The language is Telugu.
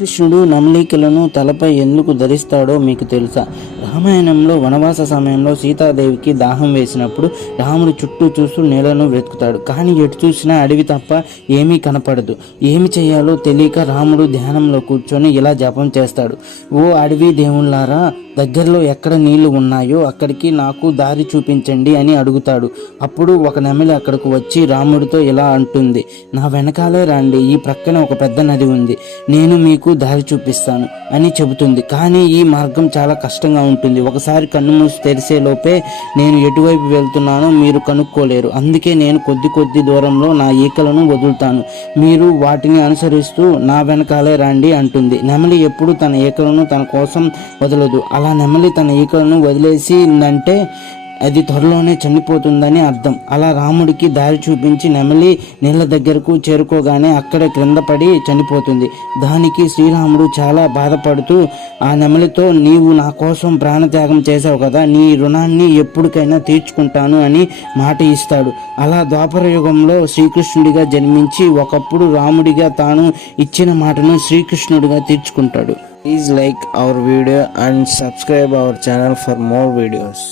శ్రీకృష్ణుడు నమలికలను తలపై ఎందుకు ధరిస్తాడో మీకు తెలుసా? రామాయణంలో వనవాస సమయంలో సీతాదేవికి దాహం వేసినప్పుడు రాముడు చుట్టూ చూస్తూ నీళ్ళను వెతుకుతాడు. కానీ ఎటు చూసినా అడవి తప్ప ఏమీ కనపడదు. ఏమి చేయాలో తెలియక రాముడు ధ్యానంలో కూర్చొని ఇలా జపం చేస్తాడు. ఓ అడవి దేవుళ్ళారా దగ్గరలో ఎక్కడ నీళ్ళు ఉన్నాయో అక్కడికి నాకు దారి చూపించండి అని అడుగుతాడు. అప్పుడు ఒక నెమలి అక్కడికి వచ్చి రాముడితో ఇలా అంటుంది నా వెనకాలే రండి ఈ ప్రక్కన ఒక పెద్ద నది ఉంది నేను మీకు దారి చూపిస్తాను. అని చెబుతుంది. కానీ ఈ మార్గం చాలా కష్టంగా ఉంటుంది. ఒకసారి కన్ను మూసి తెరిసే లోపే నేను ఎటువైపు వెళ్తున్నానో మీరు కనుక్కోలేరు. అందుకే నేను కొద్ది కొద్ది దూరంలో నా ఈకలను వదులుతాను. మీరు వాటిని అనుసరిస్తూ నా వెనకాలే రండి అంటుంది. నెమలి ఎప్పుడు తన ఈకలను తన కోసం వదలదు. అలా నెమలి తన ఈకలను వదిలేసిందంటే అది త్వరలోనే చనిపోతుందని అర్థం. అలా రాముడికి దారి చూపించి నెమలి నీళ్ళ దగ్గరకు చేరుకోగానే అక్కడే క్రింద పడి చనిపోతుంది. దానికి శ్రీరాముడు చాలా బాధపడుతూ ఆ నెమలితో నీవు నా కోసం ప్రాణత్యాగం చేశావు కదా నీ రుణాన్ని ఎప్పటికైనా తీర్చుకుంటాను అని మాట ఇస్తాడు. అలా ద్వాపర యుగంలో శ్రీకృష్ణుడిగా జన్మించి ఒకప్పుడు రాముడిగా తాను ఇచ్చిన మాటను శ్రీకృష్ణుడిగా తీర్చుకుంటాడు. Please like our video and subscribe our channel for more videos